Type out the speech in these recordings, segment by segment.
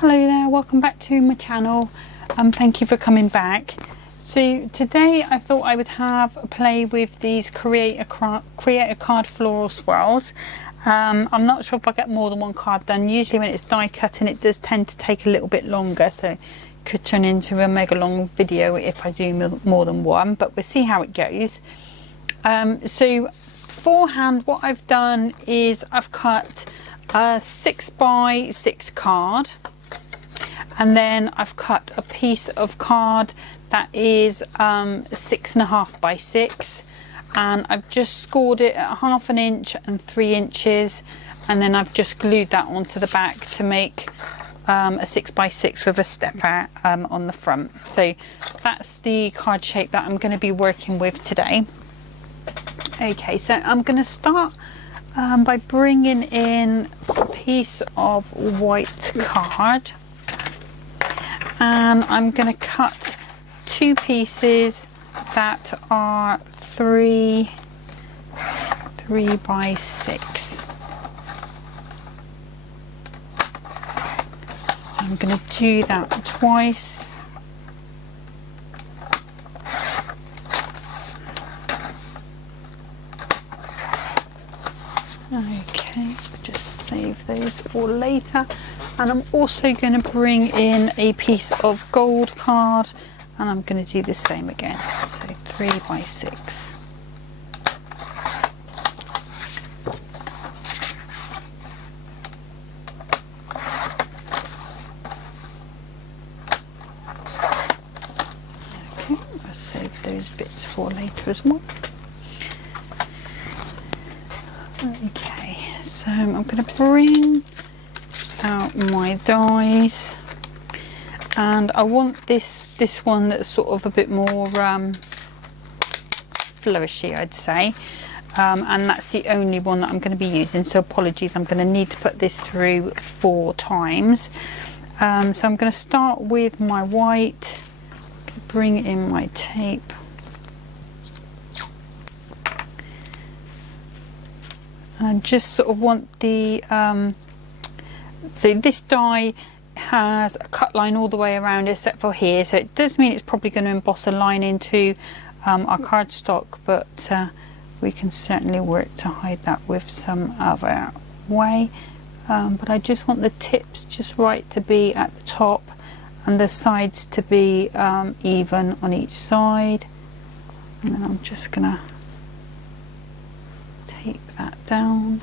Hello there, welcome back to my channel. Thank you for coming back. So today I thought I would have a play with these create a card floral swirls. I'm not sure if I get more than one card done. Usually when it's die cutting it does tend to take a little bit longer, so it could turn into a mega long video if I do more than one, but we'll see how it goes. So beforehand what I've done is I've cut a 6x6 card, and then I've cut a piece of card that is 6.5 by 6, and I've just scored it at 1/2 inch and 3 inches, and then I've just glued that onto the back to make a 6x6 with a stepper on the front. So that's the card shape that I'm going to be working with today. Okay, so I'm going to start by bringing in a piece of white card, and I'm going to cut two pieces that are 3x6. So I'm going to do that twice. Okay, just save those for later. And I'm also going to bring in a piece of gold card, and I'm going to do the same again. So 3x6. Okay, I'll save those bits for later as well. Okay, so I'm going to bring out my dies, and I want this one that's sort of a bit more flourishy, I'd say, and that's the only one that I'm going to be using, so apologies, I'm going to need to put this through 4 times. So I'm going to start with my white, bring in my tape. I just sort of want the so this die has a cut line all the way around except for here, so it does mean it's probably going to emboss a line into our cardstock, but we can certainly work to hide that with some other way. But I just want the tips just right to be at the top and the sides to be even on each side, and then I'm just gonna tape that down.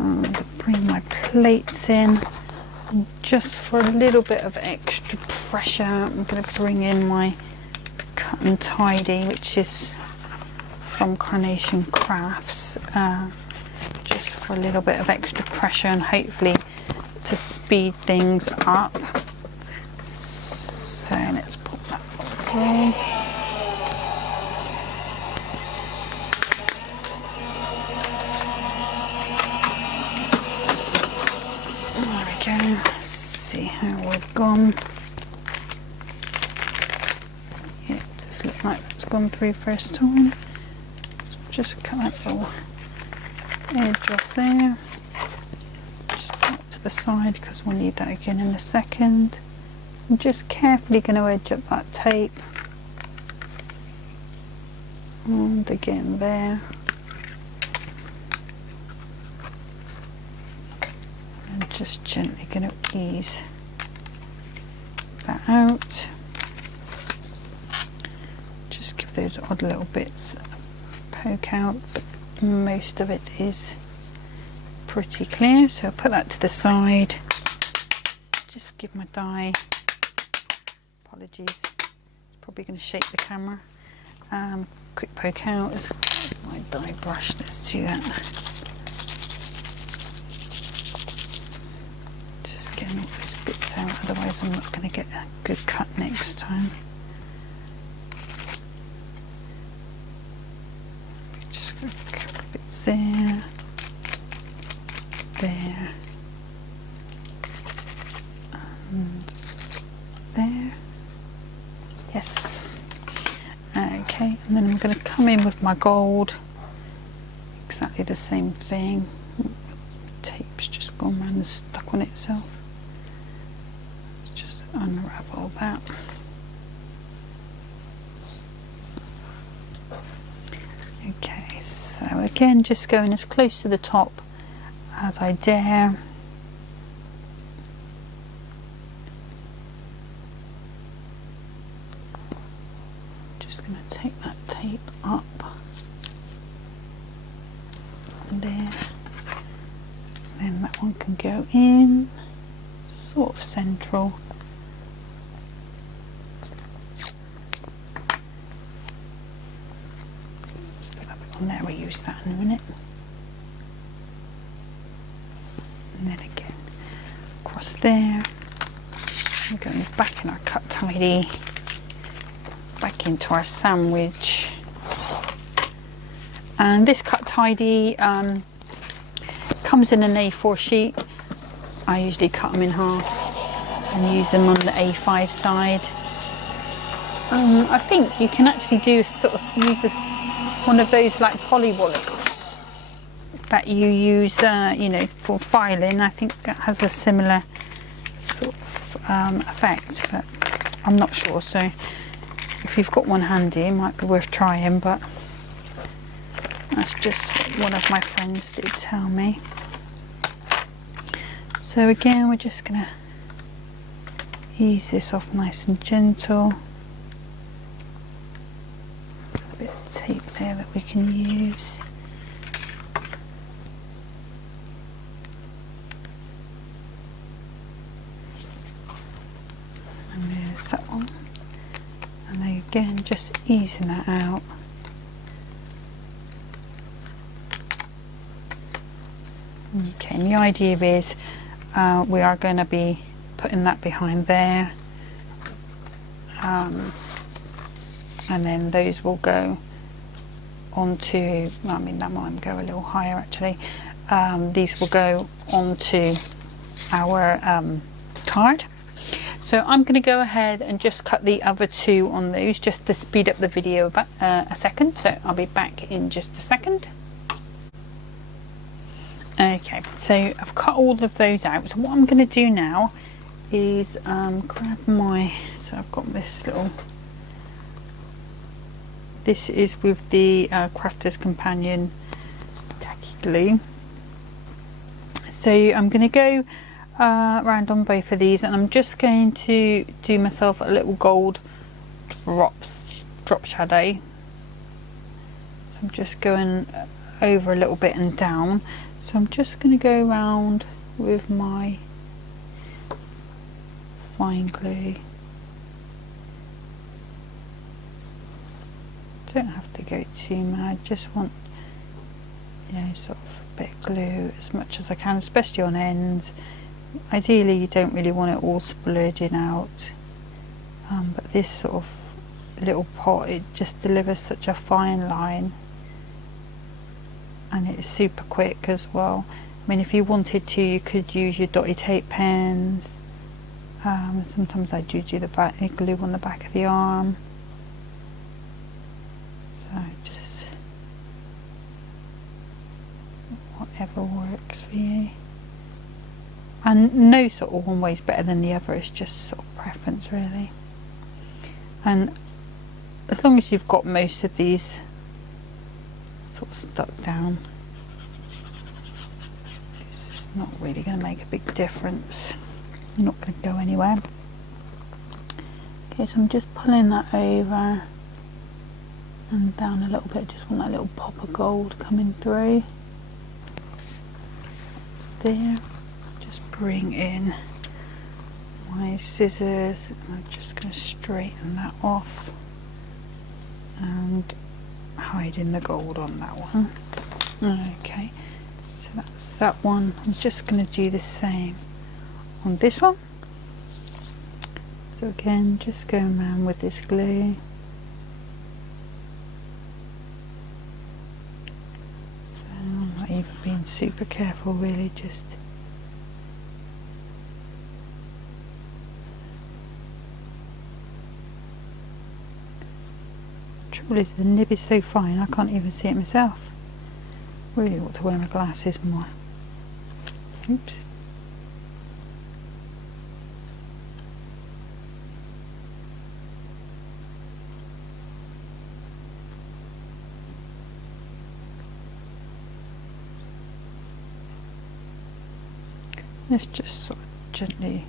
I'm going to bring my plates in, and just for a little bit of extra pressure I'm going to bring in my Cut and Tidy, which is from Carnation Crafts, just for a little bit of extra pressure and hopefully to speed things up. So let's pop that through. Let's see how we've gone. Yeah, it does look like that's gone through first time. Let's just cut that little edge off there. Just put it to the side because we'll need that again in a second. I'm just carefully going to edge up that tape. And again there. Just gently going to ease that out. Just give those odd little bits a poke out, but most of it is pretty clear, so I'll put that to the side. Just give my die, apologies, it's probably going to shake the camera, quick poke out with my die brush. Let's do that. Getting all those bits out, otherwise I'm not going to get a good cut next time. Just got a couple of bits there, there, and there. Yes. Okay, and then I'm going to come in with my gold, exactly the same thing. tape's just gone around and stuck on itself. Let's just unravel that. Okay, so again, just going as close to the top as I dare. Just going to take that tape up there. Then that one can go in, sort of central. Let's put that bit on there, we'll use that in a minute. And then again, across there. We're going back in our cut tidy, back into our sandwich. And this cut tidy comes in an A4 sheet. I usually cut them in half and use them on the A5 side. I think you can actually do sort of use this, one of those like poly wallets that you use, you know, for filing. I think that has a similar sort of effect, but I'm not sure. So if you've got one handy, it might be worth trying. But that's just what one of my friends did tell me. So again, we're just going to ease this off nice and gentle. A bit of tape there that we can use. And there's that one. And then again, just easing that out. Okay, and the idea is we are going to be putting that behind there, and then those will go onto, well, I mean that might go a little higher actually. These will go onto our card. So I'm going to go ahead and just cut the other two on those just to speed up the video about a second. So I'll be back in just a second. Okay, so I've cut all of those out. So what I'm going to do now is grab my, so I've got this little, this is with the Crafter's Companion tacky glue. So I'm going to go around on both of these, and I'm just going to do myself a little gold drop shadow. So I'm just going over a little bit and down. So I'm just going to go around with my fine glue. Don't have to go too mad, just want, you know, sort of a bit of glue as much as I can, especially on ends. Ideally you don't really want it all splurging out, but this sort of little pot, it just delivers such a fine line. And it's super quick as well. I mean, if you wanted to, you could use your dotty tape pens. Sometimes I do the back glue on the back of the arm. So just whatever works for you. And no sort of one way's better than the other. It's just sort of preference really. And as long as you've got most of these sort of stuck down, it's not really going to make a big difference. You're not going to go anywhere. Okay, so I'm just pulling that over and down a little bit. Just want that little pop of gold coming through. It's there. Just bring in my scissors and I'm just going to straighten that off and hiding the gold on that one. Okay, so that's that one. I'm just going to do the same on this one. So again, just going around with this glue. So I'm not even being super careful really, just trouble is the nib is so fine I can't even see it myself. Really ought to wear my glasses more. Oops. Let's just sort of gently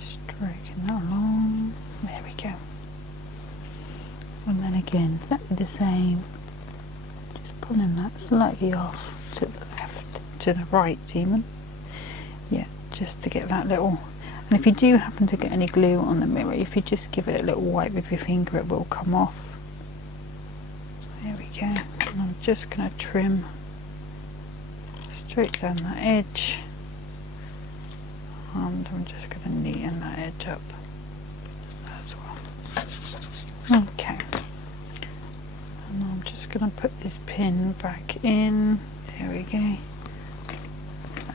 stroking that along. There we go. And then again, exactly the same. Just pulling that slightly off to the left, to the right even. Yeah, just to get that little. And if you do happen to get any glue on the mirror, if you just give it a little wipe with your finger, it will come off. There we go. And I'm just going to trim straight down that edge. And I'm just going to neaten that edge up as well. Okay. And I'm just going to put this pin back in. There we go. I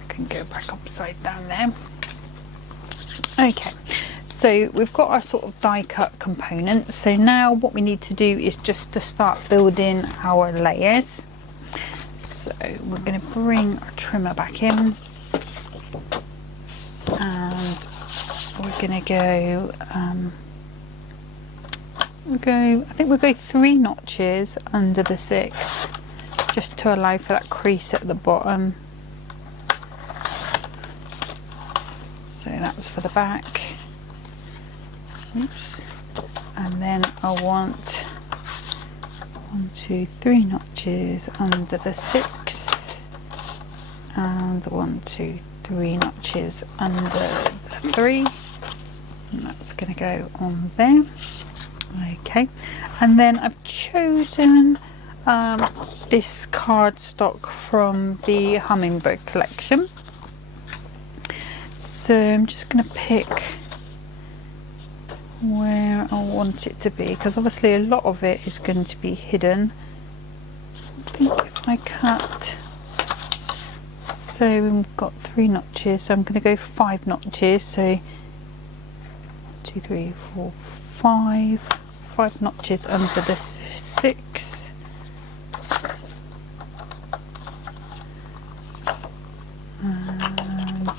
can go back upside down there. Okay. So we've got our sort of die cut components. So now what we need to do is just to start building our layers. So we're going to bring our trimmer back in. And we're going to go, I think we'll go 3 notches under the 6, just to allow for that crease at the bottom. So that's for the back. Oops. And then I want 1, 2, 3 notches under the 6, and 1, 2, 3 notches under the 3, and that's going to go on there. Okay, and then I've chosen this cardstock from the Hummingbird collection. So I'm just going to pick where I want it to be, because obviously a lot of it is going to be hidden. I think if I cut, so we've got 3 notches, so I'm going to go 5 notches, so 1, 2, 3, 4, 5 notches under the 6, and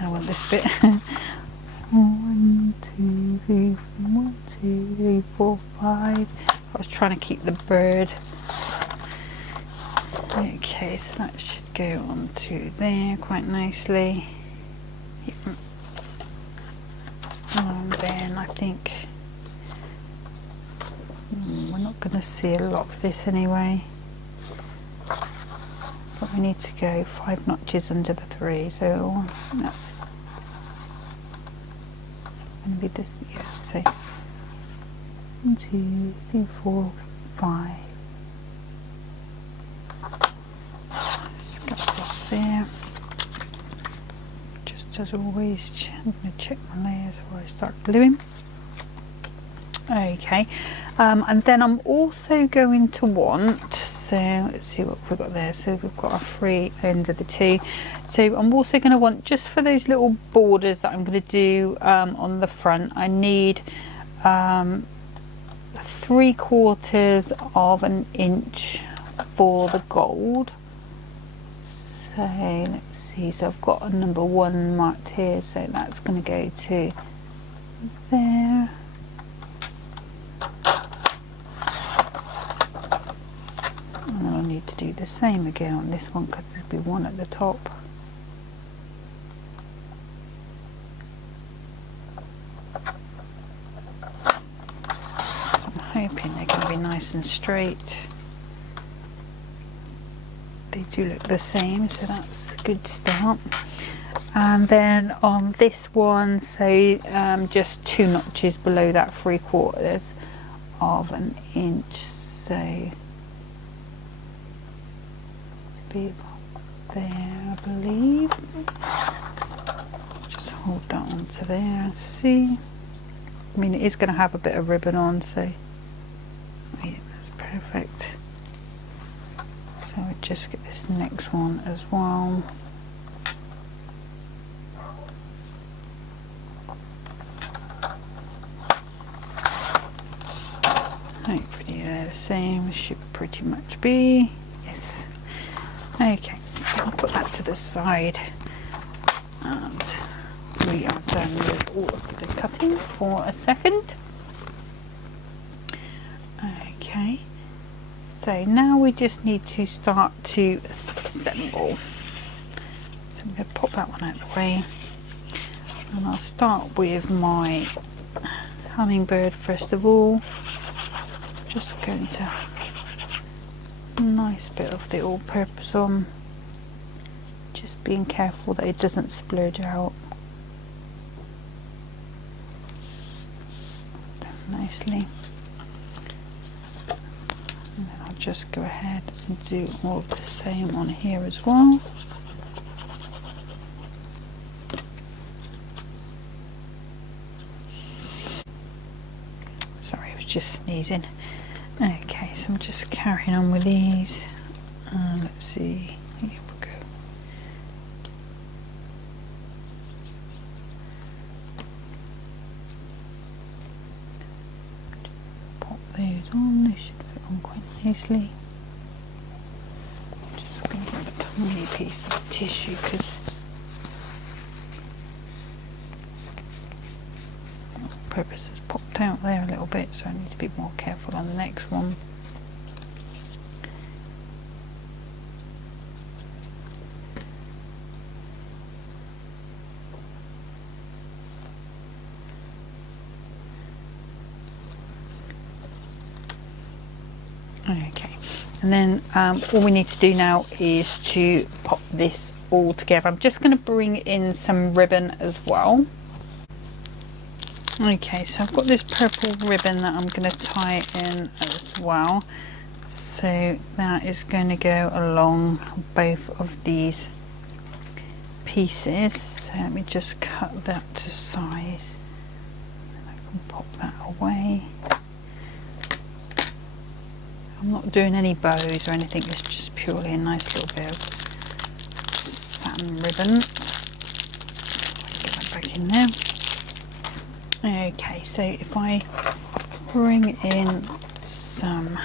I want this bit. 1, 2, 3, 1, 2, 3, 4, 5. I was trying to keep the bird. Okay, so that should go onto there quite nicely. Yep. And then I think we're not going to see a lot of this anyway, but we need to go 5 notches under the 3, so that's going to be this. Yes, so 1, 2, 3, 4, 5. Just got this there. Just as always, I'm going to check my layers before I start gluing. Okay, and then I'm also going to want, so let's see what we've got there. So we've got our 3 under the 2. So I'm also going to want, just for those little borders that I'm going to do on the front, I need 3/4 of an inch for the gold. So let's see, so I've got a number 1 marked here, so that's going to go to there. And I'll need to do the same again on this one, because there'll be 1 at the top. So I'm hoping they're going to be nice and straight. They do look the same, so that's a good start. And then on this one, so just 2 notches below that 3/4 of an inch, so be about there, I believe. Just hold that onto there and see. I mean, it is going to have a bit of ribbon on, so yeah, that's perfect. So I just get this next one as well. Hopefully they're the same, should pretty much be. Yes. Okay, I'll put that to the side, and we are done with all of the cutting for a second. Okay, so now we just need to start to assemble. So I'm going to pop that one out of the way, and I'll start with my hummingbird first of all. Just going to nice bit of the all-purpose on, just being careful that it doesn't splurge out. Done nicely. And then I'll just go ahead and do all of the same on here as well. Sorry, I was just sneezing. Okay, so I'm just carrying on with these. Let's see, here we go. Pop those on, they should fit on quite nicely. Just going to get a tiny piece of tissue because purpose has popped out there a little bit, so I need to be more careful on the next one. Okay, and then all we need to do now is to pop this all together. I'm just going to bring in some ribbon as well. Okay, so I've got this purple ribbon that I'm going to tie in as well. So that is going to go along both of these pieces. So let me just cut that to size. And I can pop that away. I'm not doing any bows or anything, it's just purely a nice little bit of satin ribbon. Get that back in there. Okay, so if I bring in some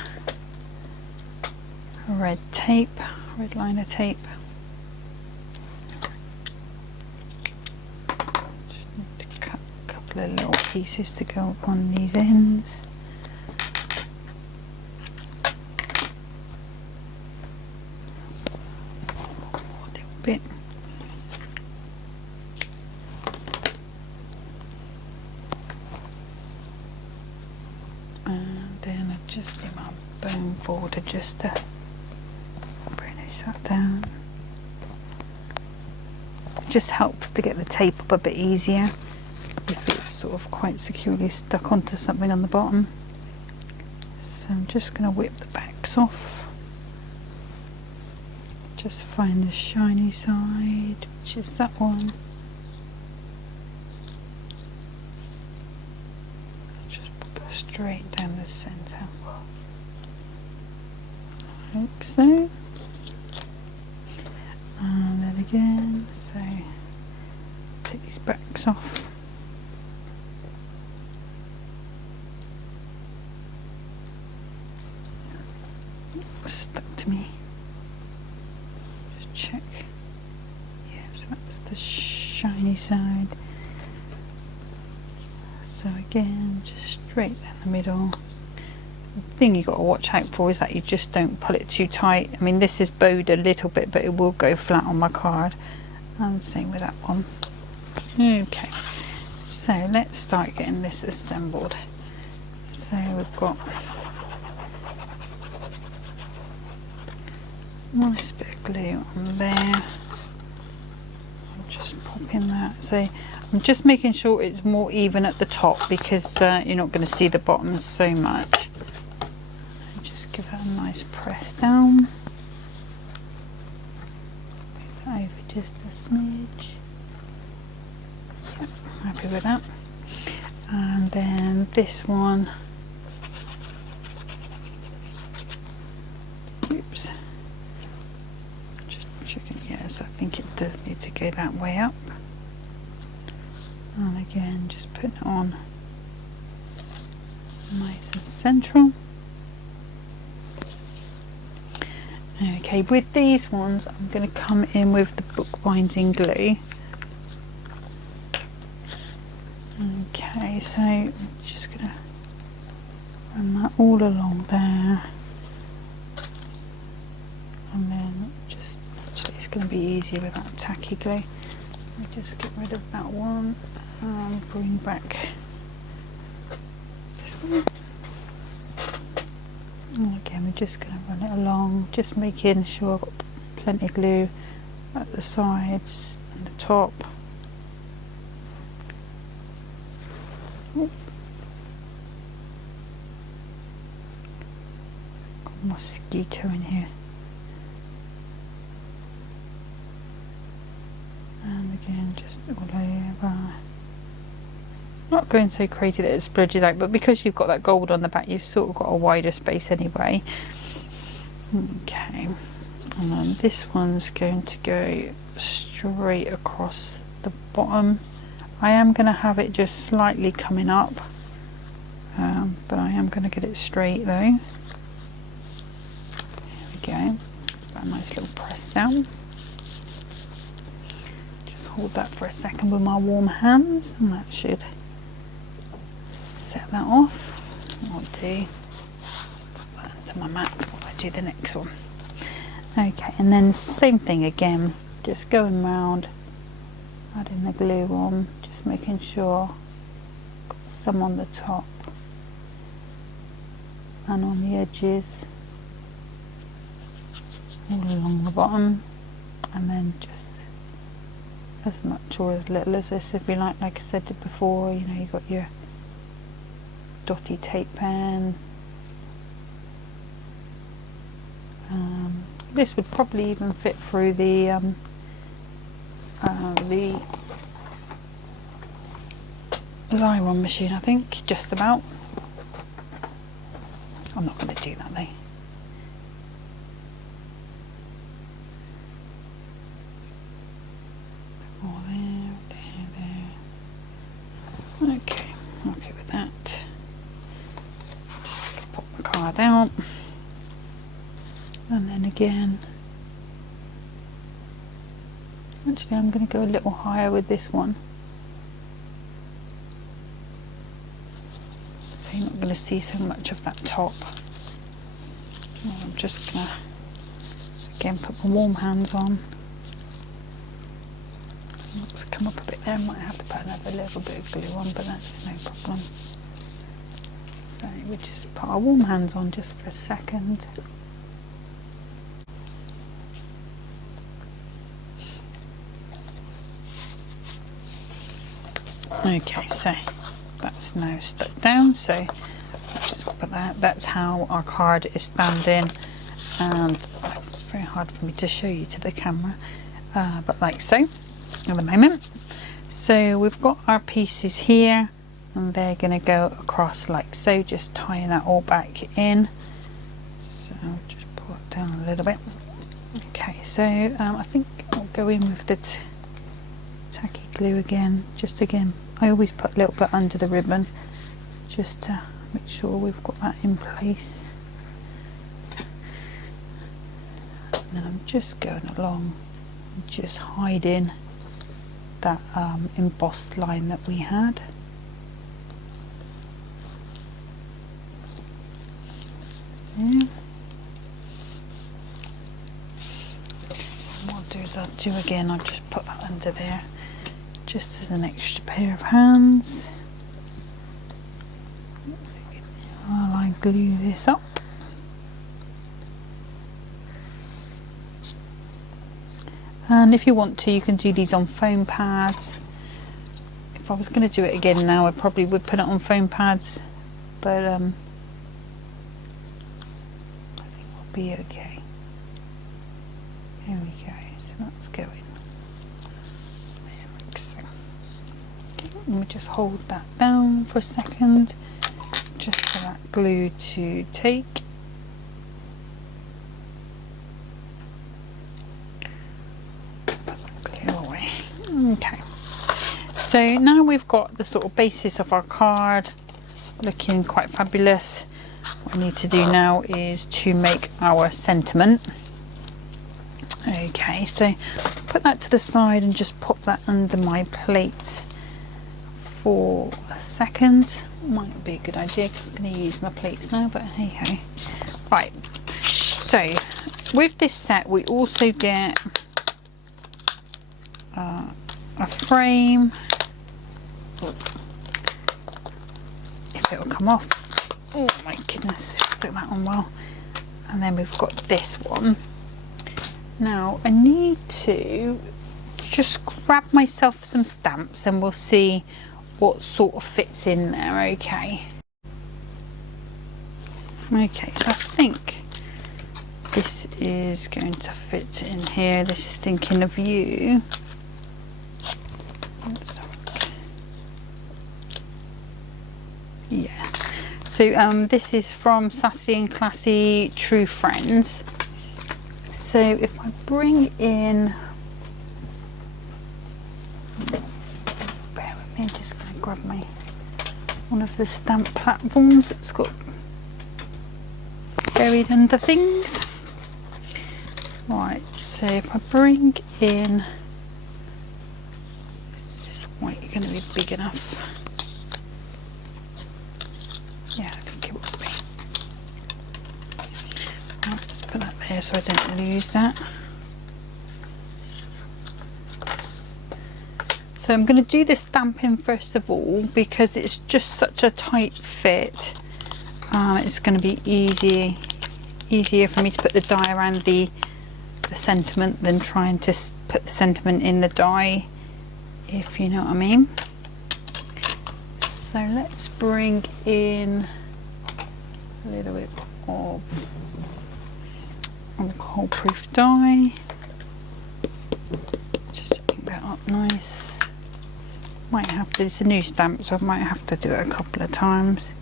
red tape, red liner tape, just need to cut a couple of little pieces to go on these ends. A little bit. Just get my bone folder just to burnish that down. It just helps to get the tape up a bit easier if it's sort of quite securely stuck onto something on the bottom. So I'm just going to whip the backs off. Just find the shiny side, which is that one. Just pop it straight down the centre. Like so, and then again, so take these backs off. Stuck to me. Just check. Yes, that's the shiny side. So again, just straight down the middle. The thing you've got to watch out for is that you just don't pull it too tight. I mean, this is bowed a little bit, but it will go flat on my card. And same with that one. Okay, so let's start getting this assembled. So we've got a nice bit of glue on there. I'm just popping that. So I'm just making sure it's more even at the top because you're not going to see the bottom so much. Give it a nice press down. Move that over just a smidge. Yep, I'm happy with that. And then this one. Oops. Just checking. Yes, I think it does need to go that way up. And again, just putting it on nice and central. Okay, with these ones I'm going to come in with the bookbinding glue. Okay, so I'm just going to run that all along there, and then just, actually it's going to be easier with that tacky glue. Let me just get rid of that one and bring back this one. And again, we're just going to run it along, just making sure I've got plenty of glue at the sides and the top. Got a mosquito in here. And again, just all over. Not going so crazy that it splodges out, but because you've got that gold on the back, you've sort of got a wider space anyway. Okay, and then this one's going to go straight across the bottom. I am going to have it just slightly coming up, but I am going to get it straight though. There we go. Got a nice little press down. Just hold that for a second with my warm hands, and that should set that off. I'll do that under my mat while I do the next one. Okay, and then same thing again, just going round, adding the glue on, just making sure got some on the top and on the edges, all along the bottom, and then just as much or as little as this if you like I said before. You know, you've got your dotty tape pen. This would probably even fit through the iron machine, I think, just about. I'm not going to do that though. More there. Okay, okay with that. Just pop the card out, and then again. Actually, I'm going to go a little higher with this one, so you're not going to see so much of that top. I'm just going to again put my warm hands on. Looks come up a bit there. Might have to put another little bit of glue on, but that's no problem. So we just put our warm hands on just for a second. Okay, so that's now stuck down, so just put that. That's how our card is standing, and it's very hard for me to show you to the camera, but like so at the moment. So we've got our pieces here, and they're going to go across like so, just tying that all back in. So I'll just pull it down a little bit. Okay, so I think I'll go in with the tacky glue again. Just again, I always put a little bit under the ribbon just to make sure we've got that in place. And then I'm just going along, just hiding that embossed line that we had. Yeah. And what I'll do is I'll do again, I'll just put that under there just as an extra pair of hands. While I glue this up. And if you want to, you can do these on foam pads. If I was going to do it again now, I probably would put it on foam pads, but I think we'll be okay. There we go, so that's going. There, like so. Okay, let me just hold that down for a second, just for that glue to take. Okay, so now we've got the sort of basis of our card looking quite fabulous. What I need to do now is to make our sentiment. Okay, so put that to the side and just pop that under my plate for a second. Might be a good idea because I'm going to use my plates now, but hey ho. Right, so with this set we also get a frame, if it will come off. Oh my goodness, fit that on well. And then we've got this one. Now I need to just grab myself some stamps and we'll see what sort of fits in there. Okay, so I think this is going to fit in here, this Thinking of You. Yeah, so this is from Sassy and Classy True Friends. So if I bring in, bear with me, I'm just going to grab my one of the stamp platforms that's got buried under things. Right, so if I bring in, is this white going to be big enough? Yeah, I think it will be. Right, let's put that there so I don't lose that. So I'm going to do the stamping first of all because it's just such a tight fit. It's going to be easier for me to put the die around the sentiment than trying to put the sentiment in the die, if you know what I mean. So let's bring in a little bit of cold proof die. Just pick that up nice. Might have to, it's a new stamp so I might have to do it a couple of times.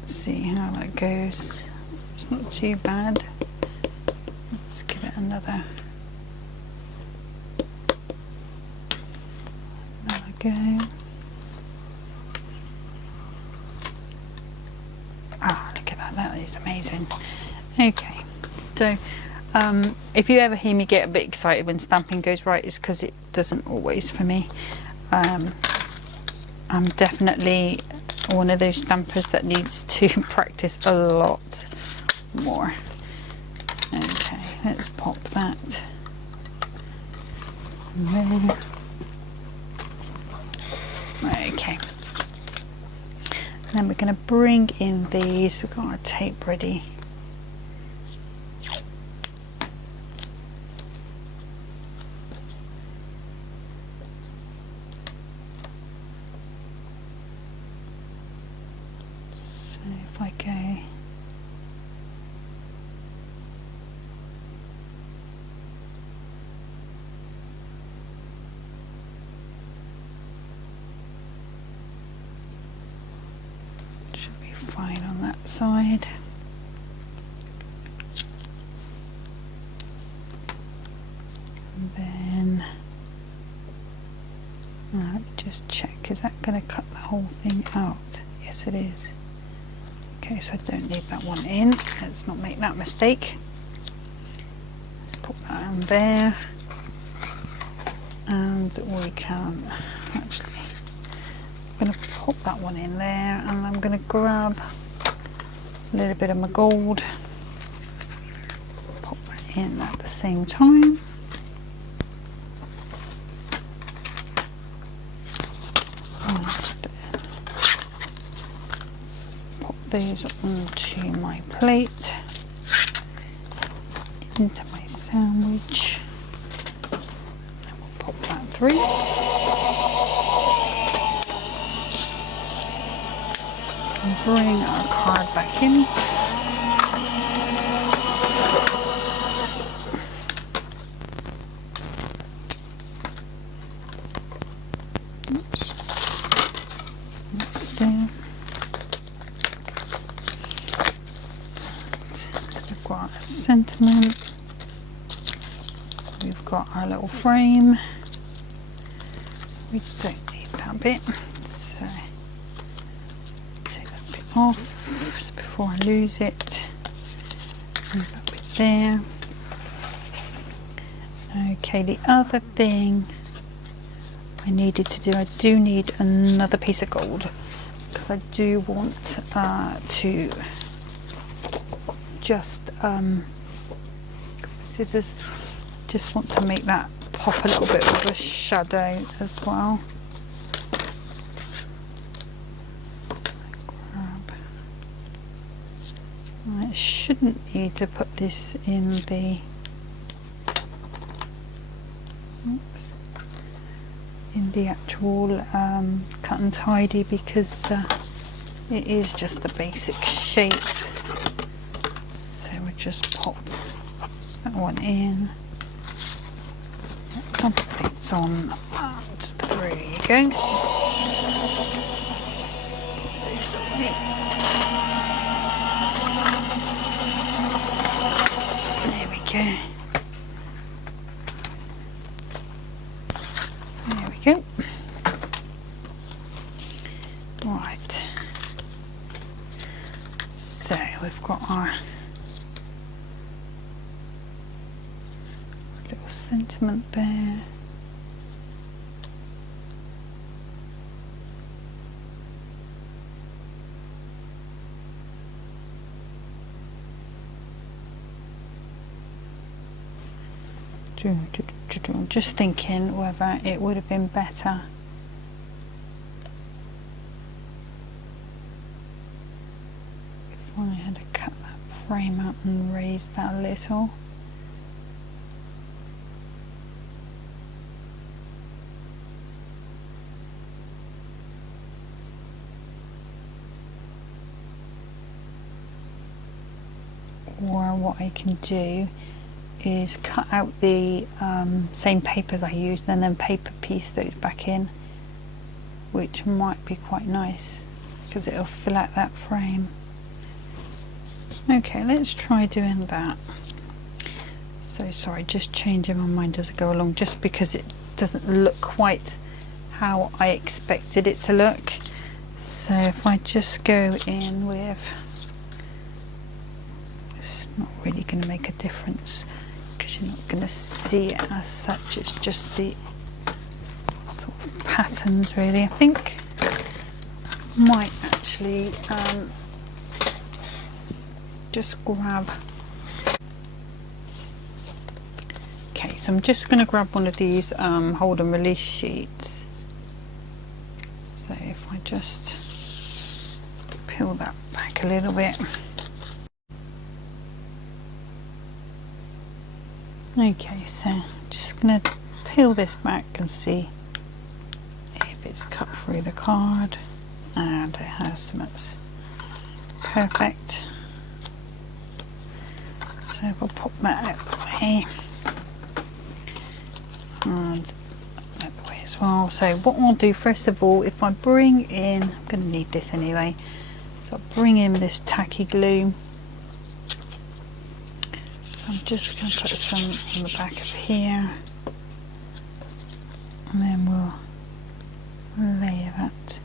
Let's see how that goes. It's not too bad. Let's give it another go. Ah, look at that, that is amazing. Okay, so if you ever hear me get a bit excited when stamping goes right, it's because it doesn't always for me. I'm definitely one of those stampers that needs to practice a lot more. Okay, let's pop that there. Okay, and then we're going to bring in these. We've got our tape ready. So if I go fine on that side. And then let me just check, is that going to cut the whole thing out? Yes it is. Okay, so I don't need that one in. Let's not make that mistake. Let's put that in there, and we can actually, I'm going to pop that one in there, and I'm going to grab a little bit of my gold, pop that in at the same time. And let's pop these onto my plate, into my sandwich, and we'll pop that through. Bring our card back in. Oops. That's there. We've got a sentiment. We've got our little frame. We don't need that bit. So off, so before I lose it, move that bit there. Okay, the other thing I needed to do, I do need another piece of gold, because I do want to just scissors, just want to make that pop a little bit with a shadow as well. I shouldn't need to put this in the actual cut and tidy, because it is just the basic shape. So we'll just pop that one in, completes on, and there you go. There we go. There we go. Right. So we've got our little sentiment there. Just thinking whether it would have been better if I had to cut that frame out and raise that a little. Or what I can do is cut out the same papers I used and then paper piece those back in, which might be quite nice because it'll fill out that frame. Okay, let's try doing that. So sorry, just changing my mind as I go along, just because it doesn't look quite how I expected it to look. So if I just go in with, it's not really going to make a difference, you're not going to see it as such, it's just the sort of patterns really. I think I might actually just grab, okay, so I'm just going to grab one of these hold and release sheets. So if I just peel that back a little bit. Okay, so just going to peel this back and see if it's cut through the card, and it has some. That's perfect. So we'll pop that out the way and out the way as well. So what I'll do first of all, if I bring in, I'm going to need this anyway, so I'll bring in this tacky glue. I'm just going to put some on the back of here, and then we'll layer that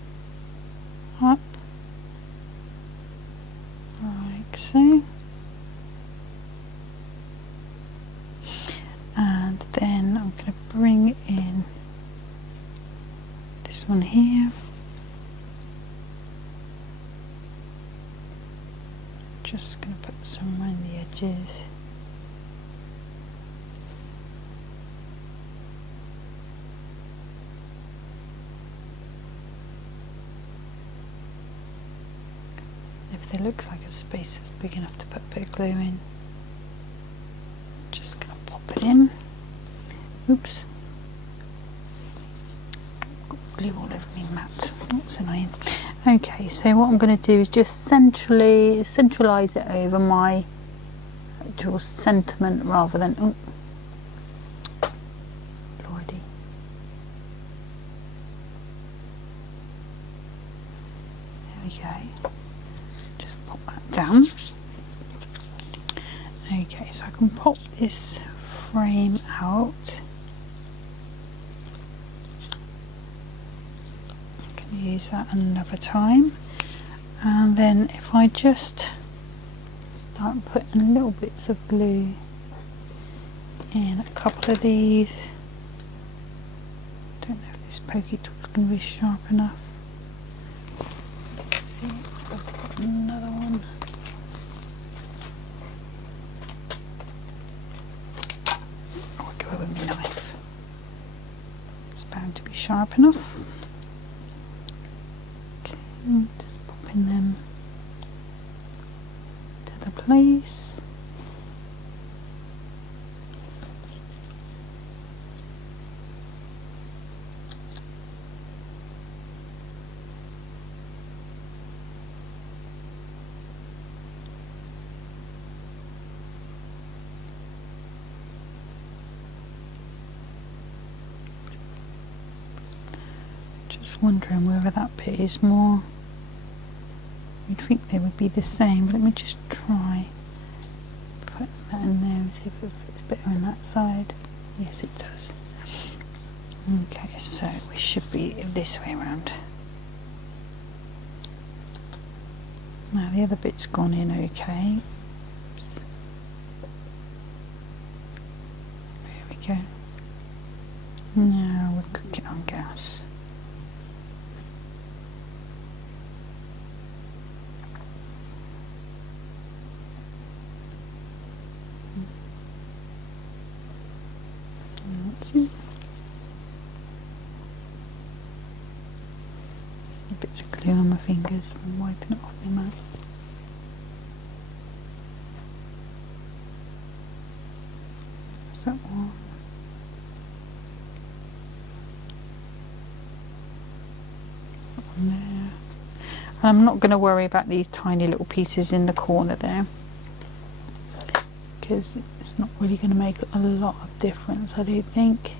up like so, and then I'm going to bring in this one here, just going to put some around the edges. If there looks like a space that's big enough to put a bit of glue in, just going to pop it in. Oops, got glue all over me mat, that's annoying. Okay, so what I'm going to do is just centralise it over my actual sentiment rather than, oh lordy. There we go. Down. Okay, so I can pop this frame out. I can use that another time, and then if I just start putting little bits of glue in a couple of these. Don't know if this pokey tool's going to be sharp enough. Let's see if I've got another one. I'll go with my knife. It's bound to be sharp enough. Okay, just popping them to the place. Just wondering whether that bit is more. You'd think they would be the same, but let me just try putting that in there and see if it fits better on that side. Yes, it does. Okay, so we should be this way around. Now the other bit's gone in okay. Oops. There we go. Now we're cooking on gas. Bits of glue on my fingers from wiping it off my mat. That's that one. That one there. And I'm not going to worry about these tiny little pieces in the corner there, because it's not really going to make a lot of difference, I don't think.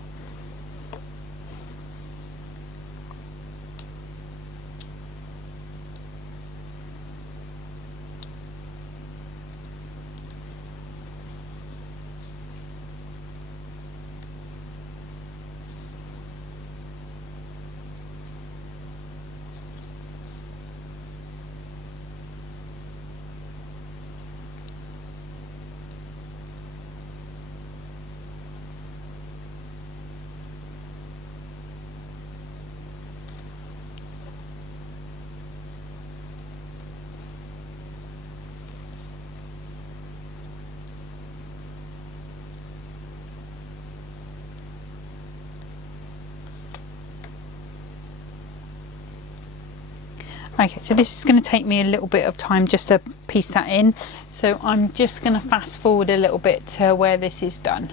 Okay, so this is going to take me a little bit of time just to piece that in, so I'm just going to fast forward a little bit to where this is done.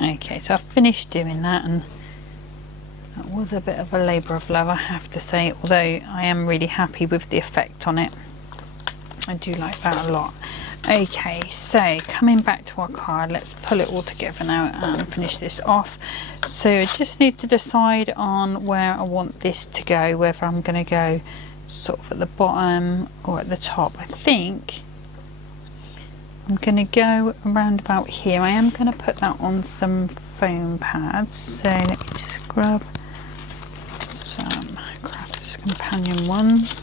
Okay, so I've finished doing that, and that was a bit of a labour of love, I have to say, although I am really happy with the effect on it. I do like that a lot. Okay, so coming back to our card, let's pull it all together now and finish this off. So I just need to decide on where I want this to go, whether I'm going to go sort of at the bottom or at the top. I think I'm going to go around about here. I am going to put that on some foam pads, so let me just grab some Crafter's Companion ones.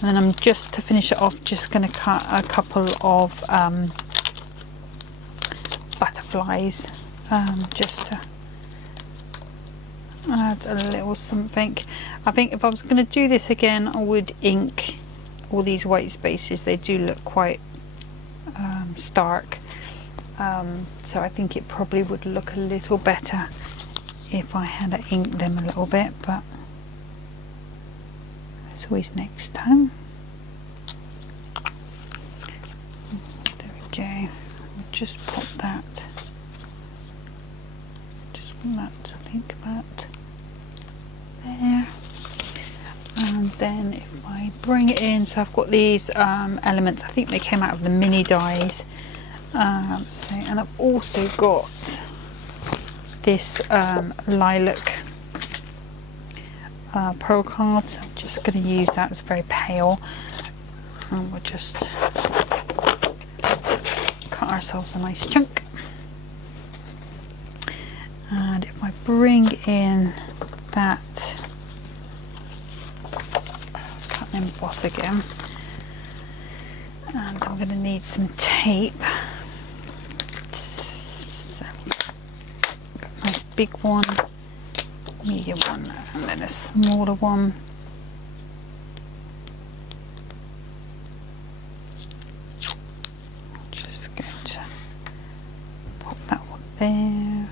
And then I'm just, to finish it off, just going to cut a couple of butterflies, just to add a little something. I think if I was going to do this again, I would ink all these white spaces. They do look quite stark, so I think it probably would look a little better if I had to ink them a little bit, but it's always next time. There we go. I'll just pop that. Just want that to think about there. And then if I bring it in, so I've got these elements. I think they came out of the mini dies. And I've also got this lilac pearl card, so I'm just going to use that. It's very pale, and we'll just cut ourselves a nice chunk, And if I bring in that, can't emboss again, and I'm going to need some tape. So, got a nice big one, medium one, and then a smaller one. Just going to pop that one there.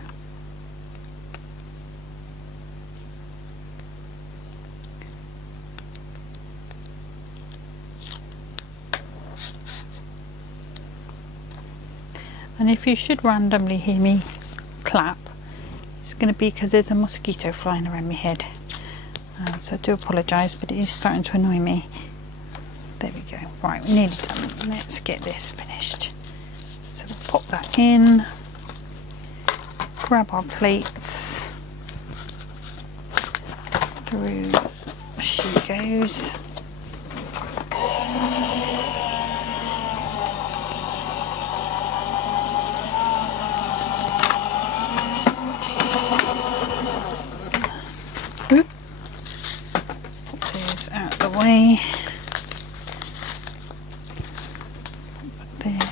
And if you should randomly hear me clap, it's going to be because there's a mosquito flying around my head. So I do apologise, but it is starting to annoy me. There we go. Right, we're nearly done. Let's get this finished. So we'll pop that in, grab our plates, through she goes. Put those out of the way. Put there.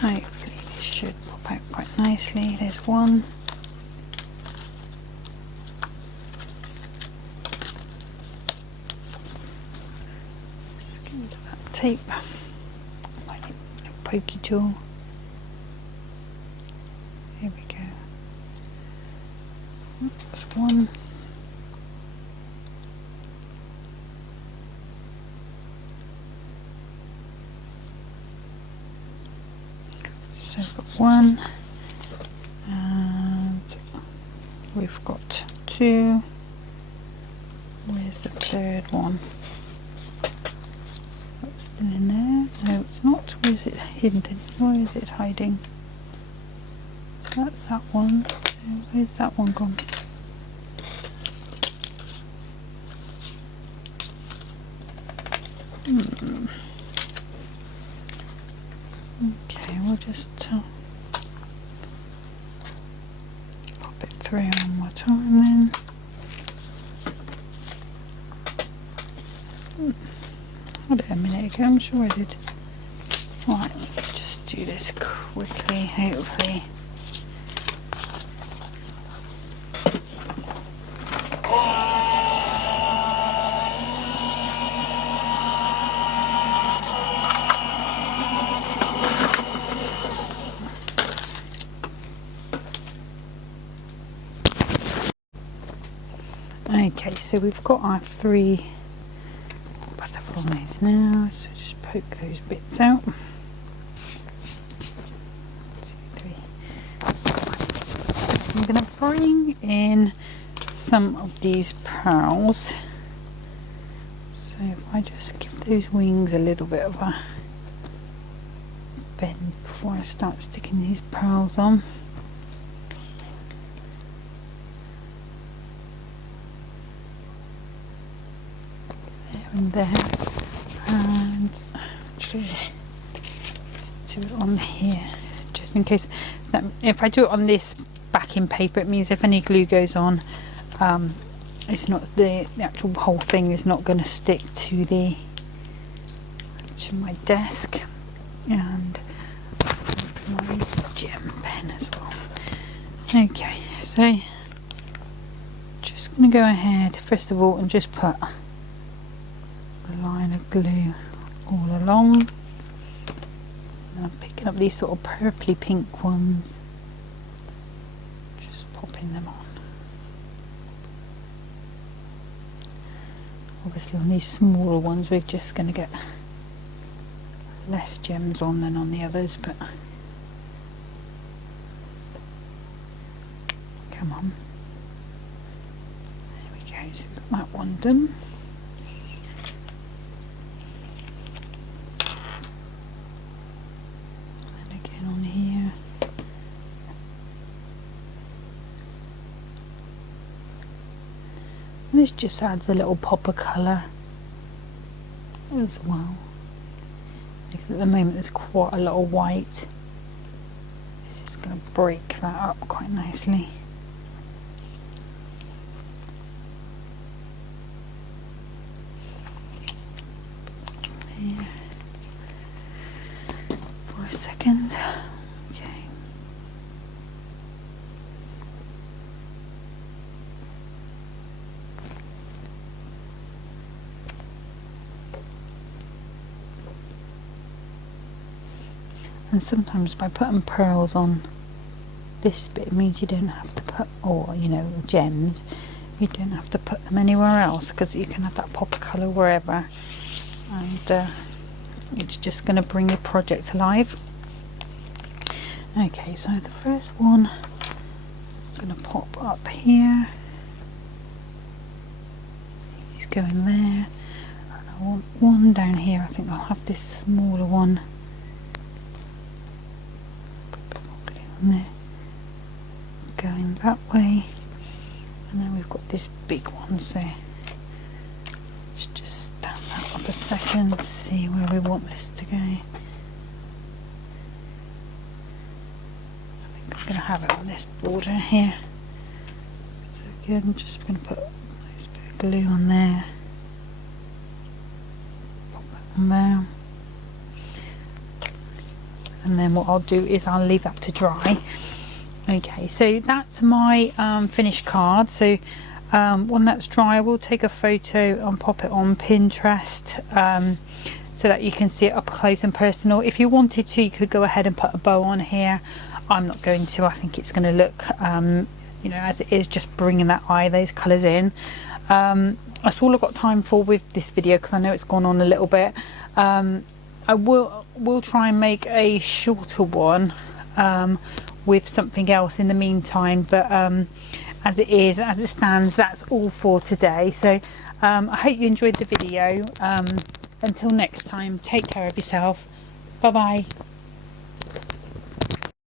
Hopefully this should pop out quite nicely. There's one. Just get rid of that tape. My little pokey tool. Here we go. That's one. So we've got one, and we've got two. Where's the third one? That's still in there. No, it's not. Where is it hidden? Where is it hiding? So that's that one. So where's that one gone? Okay, we'll just pop it through one more time then. I did it a minute ago, I'm sure I did. Right, just do this quickly, hopefully. Okay, so we've got our 3 butterflies now, so just poke those bits out. 1, 2, 3. I'm going to bring in some of these pearls. So if I just give those wings a little bit of a bend before I start sticking these pearls on. And there, and actually let's do it on here just in case. That if I do it on this backing paper, it means if any glue goes on, it's not the actual whole thing is not going to stick to my desk. And my gem pen as well. Okay, so just going to go ahead first of all and just put a line of glue all along, and I'm picking up these sort of purpley pink ones, just popping them on. Obviously on these smaller ones we're just going to get less gems on than on the others, but come on, there we go. So we've got that one done. On here, and this just adds a little pop of colour as well, because at the moment there's quite a lot of white. This is going to break that up quite quite nicely. There. For a second. Okay. And sometimes by putting pearls on this bit, it means you don't have to put, or you know, gems, you don't have to put them anywhere else, because you can have that pop of colour wherever, and it's just going to bring your project alive. Okay, so the first one I'm going to pop up here. He's going there, and I want one down here. I think I'll have this smaller one. There, going that way, and then we've got this big one, so let's just stand that up a second, see where we want this to go. I think I'm going to have it on this border here. So again, I'm just going to put a nice bit of glue on there, pop that on there. And then what I'll do is I'll leave that to dry. Okay, so that's my finished card. So when that's dry, I will take a photo and pop it on Pinterest so that you can see it up close and personal. If you wanted to, you could go ahead and put a bow on here. I'm not going to. I think it's going to look, you know, as it is, just bringing that eye, those colours in. That's all I've got time for with this video, because I know it's gone on a little bit. I will try and make a shorter one with something else in the meantime, but as it stands, that's all for today. So I hope you enjoyed the video. Until next time, take care of yourself. Bye bye.